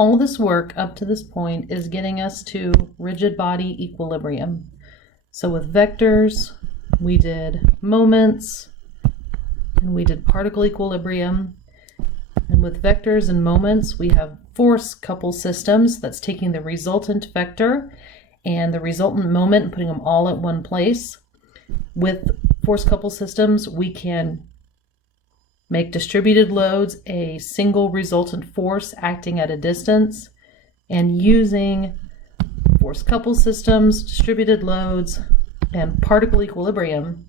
All this work up to this point is getting us to rigid body equilibrium. So with vectors, we did moments, and we did particle equilibrium. And with vectors and moments, we have force couple systems. That's taking the resultant vector and the resultant moment and putting them all at one place. With force couple systems, we can make distributed loads a single resultant force acting at a distance, and using force couple systems, distributed loads, and particle equilibrium,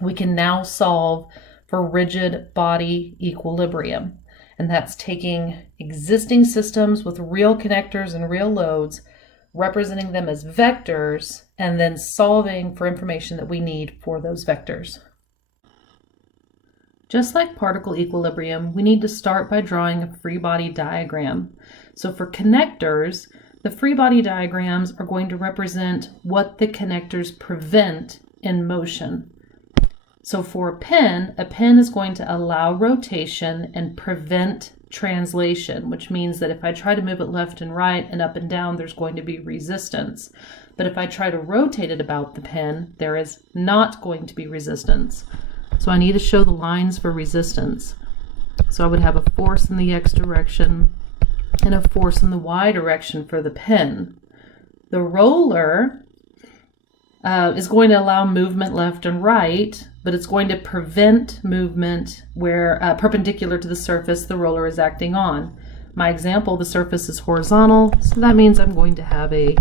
we can now solve for rigid body equilibrium. And that's taking existing systems with real connectors and real loads, representing them as vectors, and then solving for information that we need for those vectors. Just like particle equilibrium, we need to start by drawing a free body diagram. So for connectors, the free body diagrams are going to represent what the connectors prevent in motion. So for a pen is going to allow rotation and prevent translation, which means that if I try to move it left and right and up and down, there's going to be resistance. But if I try to rotate it about the pen, there is not going to be resistance. So I need to show the lines for resistance. So I would have a force in the x direction and a force in the y direction for the pen. The roller is going to allow movement left and right, but it's going to prevent movement where perpendicular to the surface the roller is acting on. My example, the surface is horizontal, so that means I'm going to have a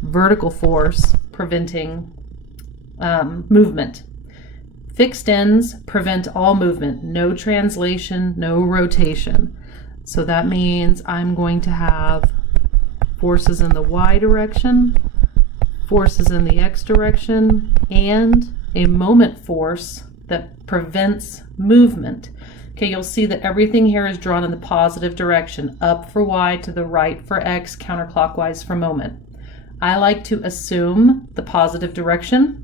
vertical force preventing movement. Fixed ends prevent all movement, no translation, no rotation. So that means I'm going to have forces in the y direction, forces in the x direction, and a moment force that prevents movement. Okay, you'll see that everything here is drawn in the positive direction, up for y, to the right for x, counterclockwise for moment. I like to assume the positive direction,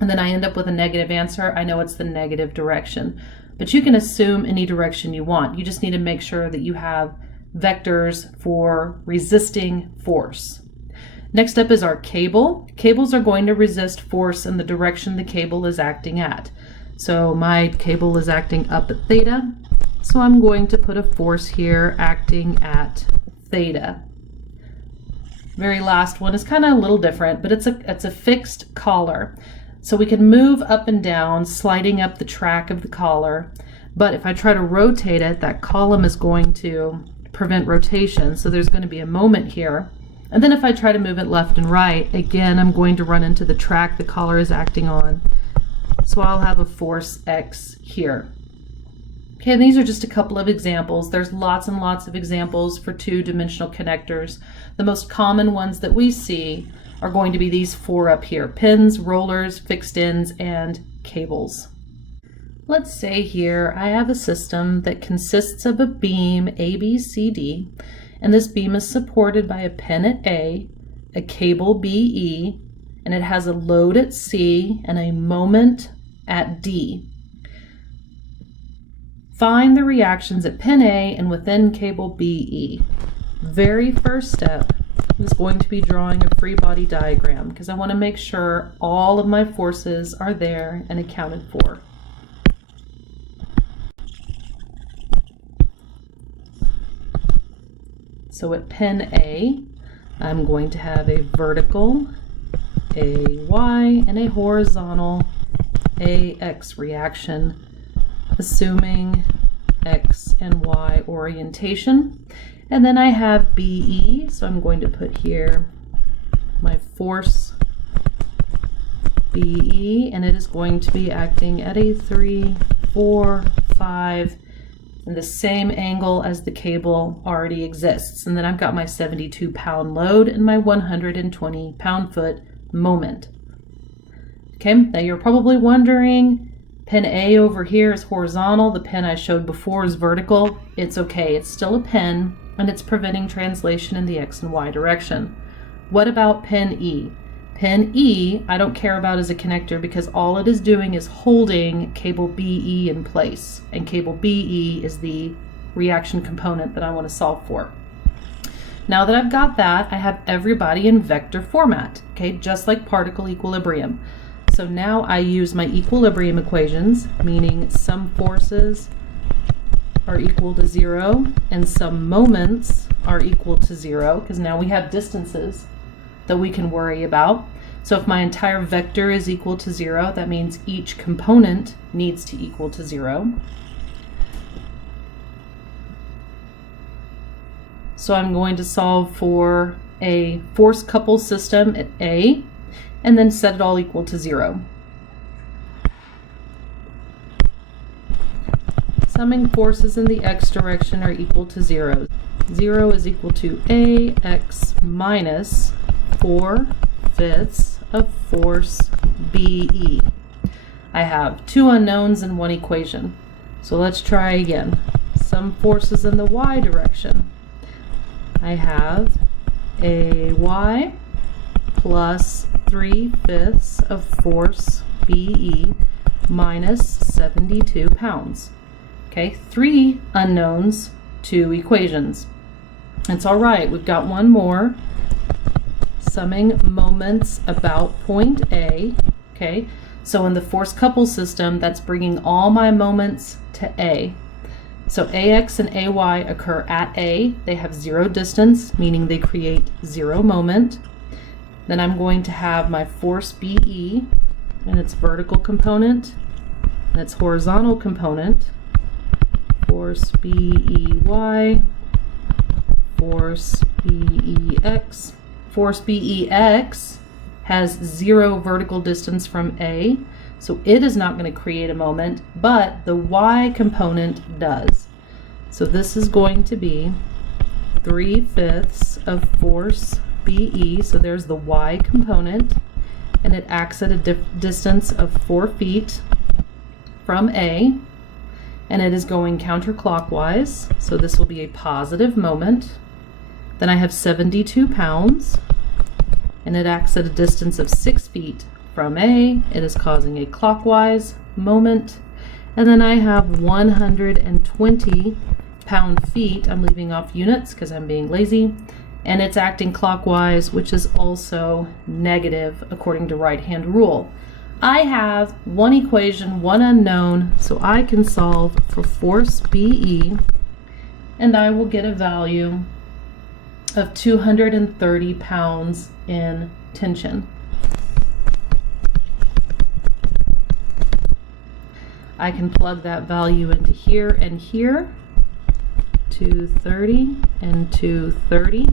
and then I end up with a negative answer. I know it's the negative direction. But you can assume any direction you want. You just need to make sure that you have vectors for resisting force. Next up is our cable. Cables are going to resist force in the direction the cable is acting at. So my cable is acting up at theta, so I'm going to put a force here acting at theta. Very last one is kind of a little different, but it's a fixed collar. So we can move up and down, sliding up the track of the collar, but if I try to rotate it, that column is going to prevent rotation, so there's going to be a moment here. And then if I try to move it left and right, again, I'm going to run into the track the collar is acting on. So I'll have a force X here. Okay, and these are just a couple of examples. There's lots and lots of examples for two-dimensional connectors. The most common ones that we see are going to be these four up here: pins, rollers, fixed ends, and cables. Let's say here I have a system that consists of a beam ABCD, and this beam is supported by a pin at A, a cable BE, and it has a load at C and a moment at D. Find the reactions at pin A and within cable BE. Very first step is going to be drawing a free body diagram, because I want to make sure all of my forces are there and accounted for. So at pin A, I'm going to have a vertical, a Y, and a horizontal AX reaction, assuming X and Y orientation. And then I have BE, so I'm going to put here my force BE, and it is going to be acting at a 3, 4, 5, and the same angle as the cable already exists. And then I've got my 72-pound load and my 120 pound-foot moment. Okay, now you're probably wondering, pin A over here is horizontal, the pin I showed before is vertical. It's okay, it's still a pin, and it's preventing translation in the X and Y direction. What about pin E? Pin E, I don't care about as a connector, because all it is doing is holding cable BE in place, and cable BE is the reaction component that I want to solve for. Now that I've got that, I have everybody in vector format, okay, just like particle equilibrium. So now I use my equilibrium equations, meaning some forces are equal to 0 and some moments are equal to 0, because now we have distances that we can worry about. So if my entire vector is equal to 0, that means each component needs to equal to 0. So I'm going to solve for a force couple system at A, and then set it all equal to 0. Summing forces in the x direction are equal to 0. 0 is equal to AX minus 4/5 of force BE. I have two unknowns in one equation. So let's try again. Sum forces in the y direction. I have AY plus 3/5 of force BE minus 72 pounds. Okay, 3 unknowns, 2 equations. It's all right, we've got one more. Summing moments about point A. Okay, so in the force couple system, that's bringing all my moments to A. So AX and AY occur at A. They have 0 distance, meaning they create 0 moment. Then I'm going to have my force BE and its vertical component and its horizontal component. Force BEY, force BEX. Force BEX has 0 vertical distance from A, so it is not going to create a moment, but the y component does. So this is going to be 3/5 of force BE, so there's the y component, and it acts at a distance of 4 feet from A, and it is going counterclockwise, so this will be a positive moment. Then I have 72 pounds, and it acts at a distance of 6 feet from A. It is causing a clockwise moment. And then I have 120 pound-feet. I'm leaving off units because I'm being lazy. And it's acting clockwise, which is also negative according to right-hand rule. I have one equation, one unknown, so I can solve for force BE, and I will get a value of 230 pounds in tension. I can plug that value into here and here, 230 and 230.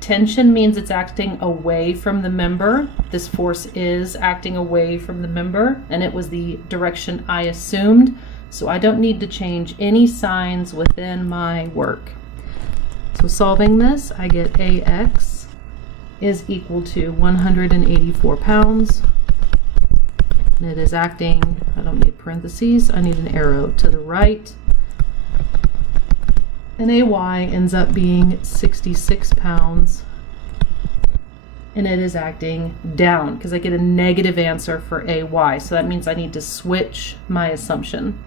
Tension means it's acting away from the member. This force is acting away from the member, and it was the direction I assumed, so I don't need to change any signs within my work. So solving this, I get AX is equal to 184 pounds. And it is acting, I don't need parentheses, I need an arrow to the right. And AY ends up being 66 pounds. And it is acting down because I get a negative answer for AY. So that means I need to switch my assumption.